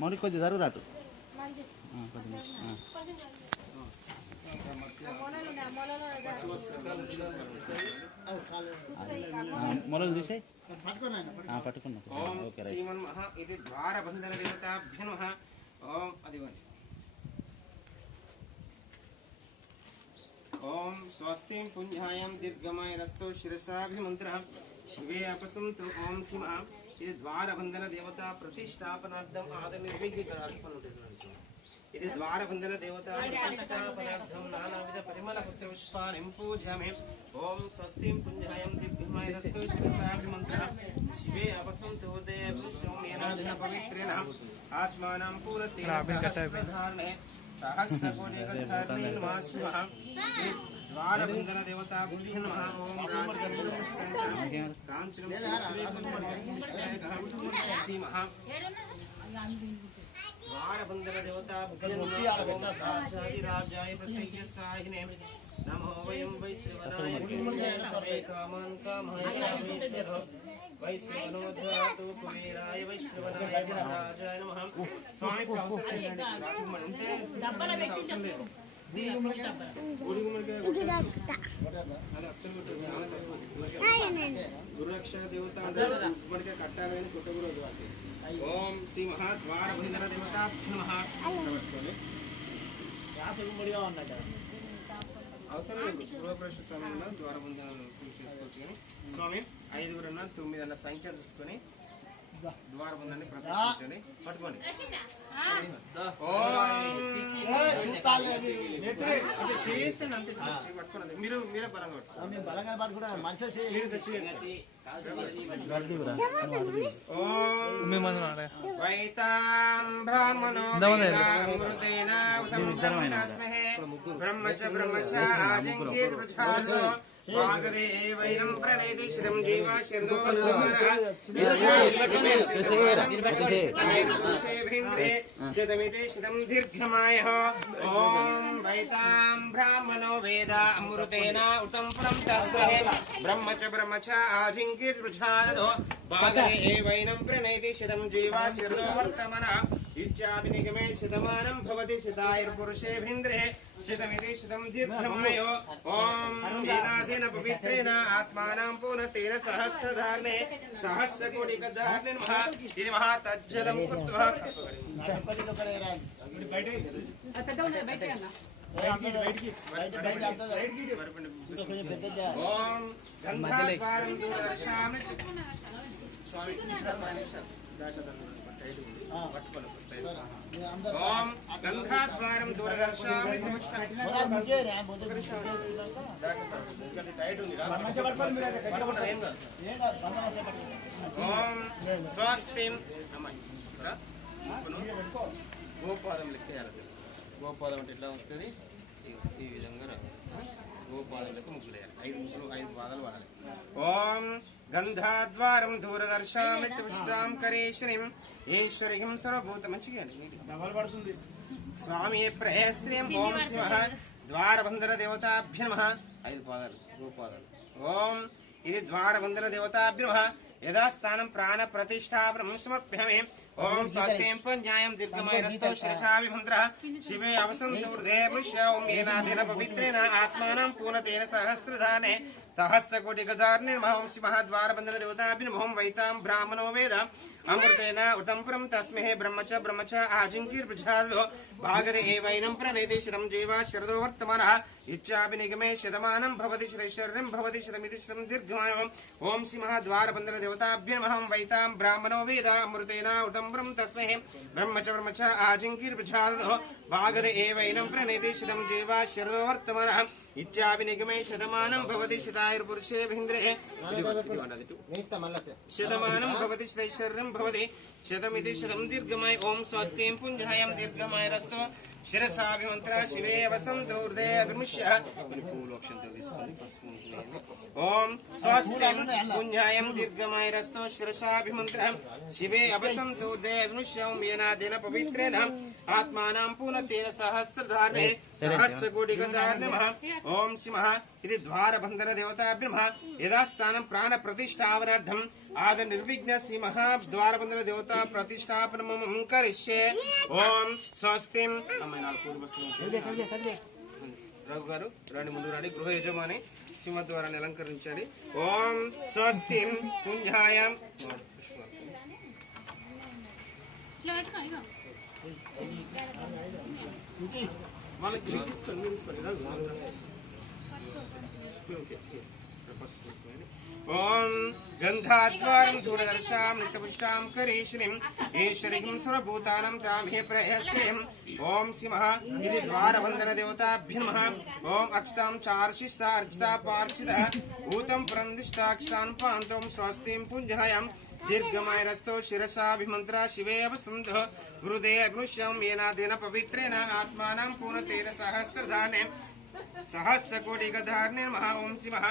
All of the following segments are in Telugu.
మౌని కొద్ది జరుగురాటు మొలలు తీసాయి పట్టుకున్నా. ఇది ద్వారబంధన దేవతాభ్య నమః. ఓం అదిగోండి. ఓం స్వస్తిం పుణ్యాయం దీర్ఘమాయరస్తో శిరసాభిమంత్రః శివే అపసంతు. ఓం సింహ. ఇది ద్వారబంధన దేవతా ప్రతిష్టాపనార్థం ఆదనిర్విఘ్నార్థం. ఇది ద్వారబంధన దేవతా ప్రతిష్టాపనార్థం నానావిధ పరిమళ పుత్ర పుష్పాన్ని పూజయామి. ఓం స్వస్తిం పుణ్యాయం దీర్ఘమాయరస్తో శిరసాభిమంత్రః శివే అపసంతు దేవోమేనాదిన పవిత్రేణ ఆత్మానాం పూర్ణతేన సహస్రధారణే सहस्रकोटिगन्धर्वे नमः शिवः. द्वारबन्धन देवताभ्यो नमः. ओम द्वारबन्धन देवताभ्यो नमः. राजाय प्रसय्यसाहिने नमो वयं वैश्रवणाय कामान् कामयेश्वरः वैश्रवणोद्धातु कुबेराय वैश्रवणाय राजाय नमः. स्वामी गुरुरक्षा देवता कट्टाలని కుట్టగురు. ఓం శ్రీ మహాద్వారబంధన దేవతాభ్యో నమః. అవసరం లేదు. గృహప్రవేశ సమయంలో ద్వారబంధనాలు చేసుకోవచ్చు. కానీ స్వామి 5 అన్న 9 అన్న సంఖ్య చూసుకొని ద్వారబంధాన్ని ప్రతిష్ఠించండి. పట్టుకోండి. మీరు మీరే బలంగా वागदेवैनं प्रणेदिशितं जीवाशर्दो शतमितिशितं दीर्घमायः. ॐ वैतां ब्राह्मणो वेद अमृतेन उतं पुरं तस्महे ब्रह्म च आजिङ्किर्वृषादो वागदेवैनं प्रणेदिशितं जीवाशर्दो वर्तमनः इच्छाभिनिगमे शतमानं भवति शतायुर्पुरुषेभिन्द्रे शतमिति शतं दीर्घमायो. ॐ येनाधेन पवित्रेण आत्मानां पूर्णतेन सहस्रधारणे सहस्रकोटिगन्धर्वे नमः. इति महातज्जलं कृत्वा ఓం గంధాద్వారం దూరదర్శామి. ఓం గంధాద్వారం దూరదర్శామి. ఓం స్వస్తిం. గోపాదం లెక్కేయాలి. గోపాదం అంటే ఎట్లా వస్తుంది? ఈ విధంగా గోపాదం లెక్క ముగ్గులు వేయాలి. 5 పాదాలు వాడాలి. ఓం గంధాద్వారం దూరదర్శామి పుష్టాం కరేశ్వరీం ఈశ్వరీం సర్వభూత. మంచిగా స్వామి ప్రహస్త్రీం. ఓం శివ ద్వారబంధన దేవతాభ్య నమః. 5 పాదాలు గోపాదాలు. ఓం ఇది ద్వారబంధన దేవతాభ్య నమః. యథాస్థానం ప్రాణ ప్రతిష్టాపనం సమర్ప్యామి. ఓం స్వస్తిం పుణ్యాయం దీర్ఘమాయరస్తో శిరసాభిమంత్రః శివే అవసంతు హృదయ పుష్య. ఓం ఏనాధేన పవిత్రేణ ఆత్మానం పూర్ణతేన సహస్రధానే सहस्रकोटिगन्धर्वे नमः. ओम श्री महाद्वारबन्धन देवताभ्यो नमः. वैतां ब्राह्मणो वेद अमृतेन उतं पुरं तस्महे ब्रह्म च आजिङ्किर्वृषादो भागदे एवैनं प्रणेदिशितं जीवा शरदो वर्तमानः इच्छाभिनिगमे शतमानं भवति शतैश्वर्यं भवति शतमिति शतं दीर्घमायः. ओम श्री महाद्वारबन्धन देवताभ्यो नमः. वैतां ब्राह्मणो वेद अमृतेन उतं पुरं तस्महे ब्रह्म च आजिङ्किर्वृषादो भागदे एवैनं प्रणेदिशितं जीवा शरदो वर्तमानः इच्छाभिनिगमे शतमानं भवति शतायुर्पुरुषेभिन्द्रे शतमानं भवति शतैश्वर्यं भवति शतमिति शतं दीर्घमाय. ओम स्वस्तिं पुञ्जायां दीर्घमायरस्तो शिरसाभिमन्त्रः शिवे वसन्तो हृदये अभिमुष्य. ओम स्वस्तिं पुञ्जायां दीर्घमायरस्तो शिरसाभिमन्त्रः शिवे अवसन्तो हृदये अभिमुष्य. ओम येनाधेन पवित्रेण आत्मानां पूर्णतेन सहस्रधारणे सहस्रकोटिगन्धर्वे नमः. ओम सिंह ఇది ద్వారబంధన దేవతాభ్య నమః యథాస్థానం ప్రాణ ప్రతిష్టాపనార్థం ఆద నిర్విఘ్న శ్రీ మహా ద్వారబంధన దేవతా ప్రతిష్టాపనం కరిష్యే. ఓం స్వస్తి. అమ్మాయి నాలుగు పూజ వస్తువులు రఘు గారు రాణి ముందు రాణి గృహ యజమాని సింహద్వారాన్ని అలంకరించండి. ఓం స్వస్తి పుంజాయం. ఓం గంధాద్వారం దూరదర్శాం నిత్యపుష్టాం కరీశ్వరీం ఈశ్వరీం సర్వభూతానాం తామే ప్రయస్త్రీం. ఓం సింహ ఇది ద్వారబంధన దేవతాభ్య నమః. ఓం అక్షతాం చార్షిస్తా అర్చితా పార్చిత ఊతం ప్రందిష్టాక్షాన్ పాంతం స్వస్తిం పుంజాయం. దీర్ఘమాయరస్తో శిరసాభిమంత్ర శివే వసంతో హృదే అభిముష్యం ఏనాదేన పవిత్రేణ ఆత్మానం పూర్ణతేన సహస్రధానే సహస్రకోటిగధార్ణే నమః. ఓం శివః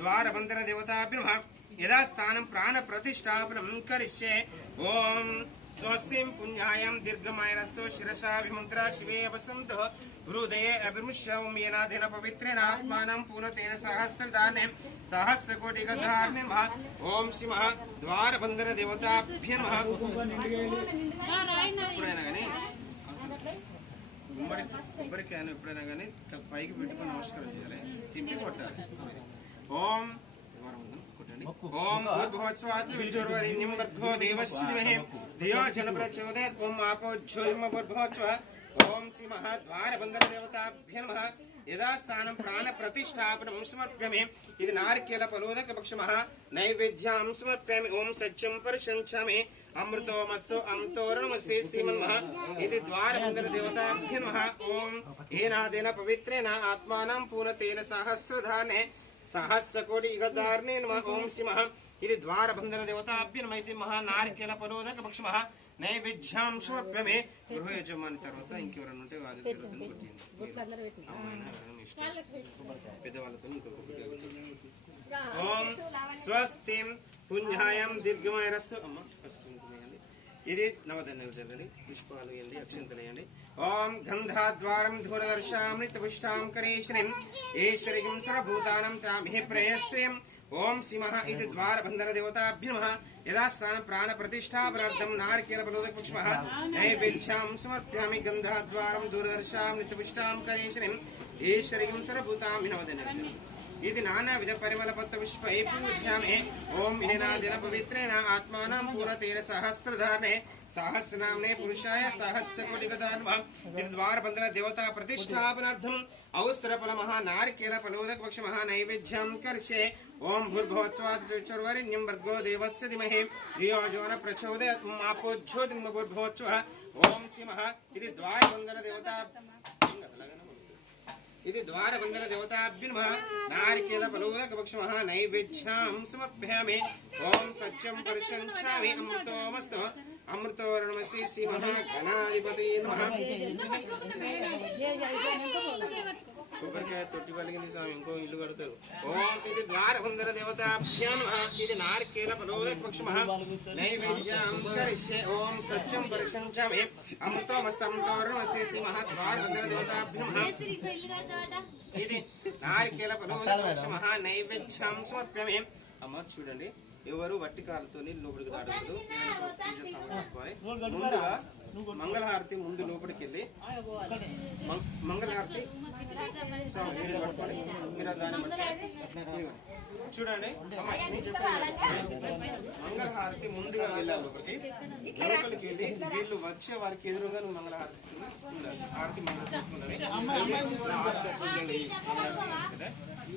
ద్వారబంధన దేవతాభ్య నమః యథాస్థానం ప్రాణ ప్రతిష్టాపనం కరిష్యే. ఓం స్వస్తిం పుణ్యాయం దీర్ఘమాయరస్తో శిరసాభిమంత్ర శివే వసంతో హృదయే అభిముష్యం ఏనాదేన పవిత్రేణ ఆత్మానం పూర్ణతేన సహస్రధానే సహస్రకోటిగధార్ణే నమః. ఓం శివః ద్వారబంధన దేవతాభ్య నమః. ఎప్పుడైనా కానీ కొబ్బరికాయను ఎప్పుడైనా కానీ పైకి పెట్టుకుని నమస్కారం చేయాలి, తిప్పి కొట్టాలి. ఓం కొట్టండి. ఓం భూర్భువస్వాత్ విష్ణుర్వరేణ్యం భర్గో దేవస్య ధీమహి ధియో జన ప్రచోదయాత్. ఓం ఆపో జ్యోతిర్మ భూర్భువస్వ. ఓం శ్రీమః ద్వారబంధన దేవతాభ్య నమః యథాస్థానం ప్రాణ ప్రతిష్టాపనం సమర్ప్యామి. ఇది నారికేల ఫలోదక భక్షమః నైవేద్యం సమర్ప్యామి. ఓం సత్యం పరిశంచామి అమృతోమస్తు అమృతోరణమసి శ్రీమన్మః. ఇది ద్వారబంధన దేవతాభ్య నమః. ఓం ఏనాదేన పవిత్రేణ ఆత్మానం పూర్ణతేన సహస్రధానే సహస్రకోటిగధార్ణే నమః. ఓం శ్రీమః ఇది ద్వారబంధన దేవతాభ్య నమః. ఇది మహా నారికేల ఫలోదక భక్షమః నైవేద్యం సమర్ప్యామి. గృహ యజమాని తర్వాత ఇంకెవరన్నా ఉంటే వారి పెద్దవాళ్ళతో ఇంకొకటి. ఓం స్వస్తి పుణ్యాయం దీర్ఘమాయరస్తు. అమ్మ పసుకుంటున్నాయండి. ఇది నవధన్యులు చల్లండి, పుష్పాలు వేయండి, అక్షంతలు వేయండి. ఓం గంధాద్వారం దూరదర్శాం నిత్యపుష్టాం కరీశ్వరీం ఈశ్వరీం సర్వభూతానాం తామే ప్రయస్త్రీం. ఓం సింహ ఇది ద్వారబంధన దేవతాభ్య నమః యథాస్థానం ప్రాణ ప్రతిష్టాపనార్థం నారికేల ఫలోదక పుష్పః నైవేద్యం సమర్ప్యామి. గంధాద్వారం దూరదర్శాం నిత్యపుష్టాం కరీశ్వరీం ఈశ్వరీం సర్వభూతాం నవధన్యులు. ఇది నానావిధ పరిమళ పత్ర పుష్పై పూజ్యామి. ఓం ఏనాదిన పవిత్రేణ ఆత్మానం పూర్ణతేన సహస్రధారణే సహస్రనామ్నే పురుషాయ సహస్రకోటిగధార్ణః. ఇది ద్వారబంధన దేవతా ప్రతిష్టాపనార్థం ఔస్రఫల మహా నారికేల ఫలోదక భక్షమః నైవేద్యం కరిష్యే. ఓం భూర్భువస్వాత్ విష్ణుర్వరేణ్యం భర్గో దేవస్య ధీమహి ధియో యో నః ప్రచోదయాత్. ఆపో జ్యోతిర్మ భూర్భువస్వ. ఓం సింహ ఇది ద్వారబంధన దేవతా ఇది ద్వారబంధన దేవతాభ్య నమః నారికేల ఫలోదక భక్షమః నైవేద్యం సమర్ప్యామి. ఓం సత్యం పరిశంచామి అమృతోమస్తు అమృతోరణమసి శ్రీమః గణాధిపతి నమః. కొబ్బరికాయ తొట్టి పలికింది స్వామి, ఇంకో ఇల్లు కడతారు. ఓం ఇది ద్వారబంధన దేవతాభ్య నమః ఇది నారికేల ఫలోదక భక్షమః నైవేద్యం కరిష్యే. ఓం సత్యం పరిశంచామి అమృతోమస్తు అమృతోరణమసి శ్రీమః ద్వారబంధన దేవతాభ్య నమః. ఇది నారికేల ఫలోదక భక్షమః నైవేద్యం సమర్ప్యామి. అమ్మ చూడండి, ఎవరు వట్టి కాళ్ళతో లోపలికి దాటకూడదు. పూజ సమర్పించుకోవాలి. ముందుగా మంగళహారతి ముందు లోపలికి వెళ్ళి మంగళహారతి పట్టుకోండి. మీరు దాన్ని చూడండి. మంగళహారతి ముందుగా వెళ్ళాలి లోపలికి. లోపలికి వెళ్ళి వీళ్ళు వచ్చే వారికి ఎదురుగా నువ్వు మంగళహారతి హారతి మంగళహారతి.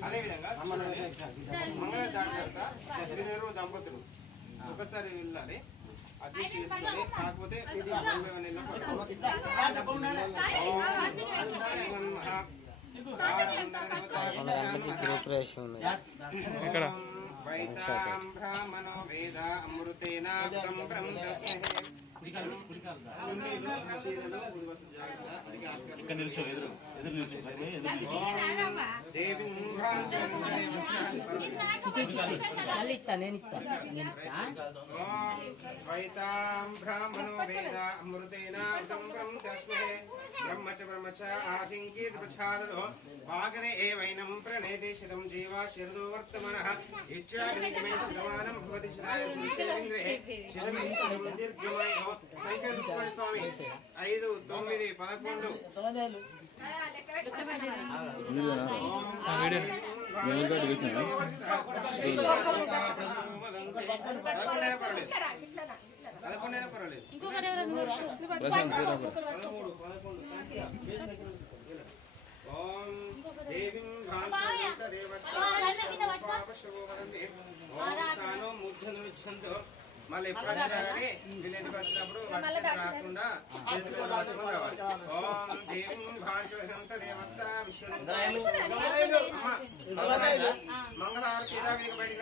అదేవిధంగా మంగళ దాని తర్వాత దంపతులు ఒకసారి వెళ్ళాలి, అడ్జస్ట్ చేసుకొని. కాకపోతే ఇది బ్రాహ్మణో వేద అమృతేనాబ్దం బ్రహ్మ ఇక్కడ నిల్చో ఎదురు నిల్చో బ్రాహ్మణో వేద అమృతేన బ్రహ్మ చ ఆజింకీర్పృఛాదో వాగదే ఏవైనం ప్రణేతే శతం జీవా శరదో వర్తమానః ఇచ్ఛాగ్నిమే శతమానం భవతి శతాయ పురుషేంద్రే శతమింశం దీర్ఘమాయో సంకల్ప స్వామి 5 9 11 మళ్ళీ ఎప్పుడు వచ్చినా కానీ వీళ్ళింటికి వచ్చినప్పుడు రాకుండా ఓం దేవీం భాషంత దేవస్థ మంగళహారతి బయటికి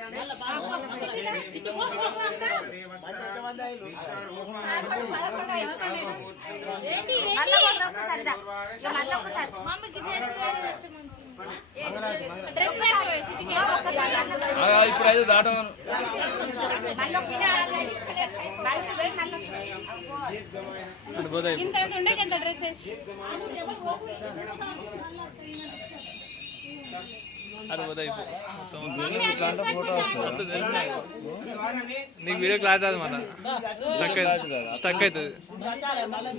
ఇప్పుడు అయితే దాటం నీకు వీడియో క్లారిటీ రాదు మన స్టక్ అవుతుంది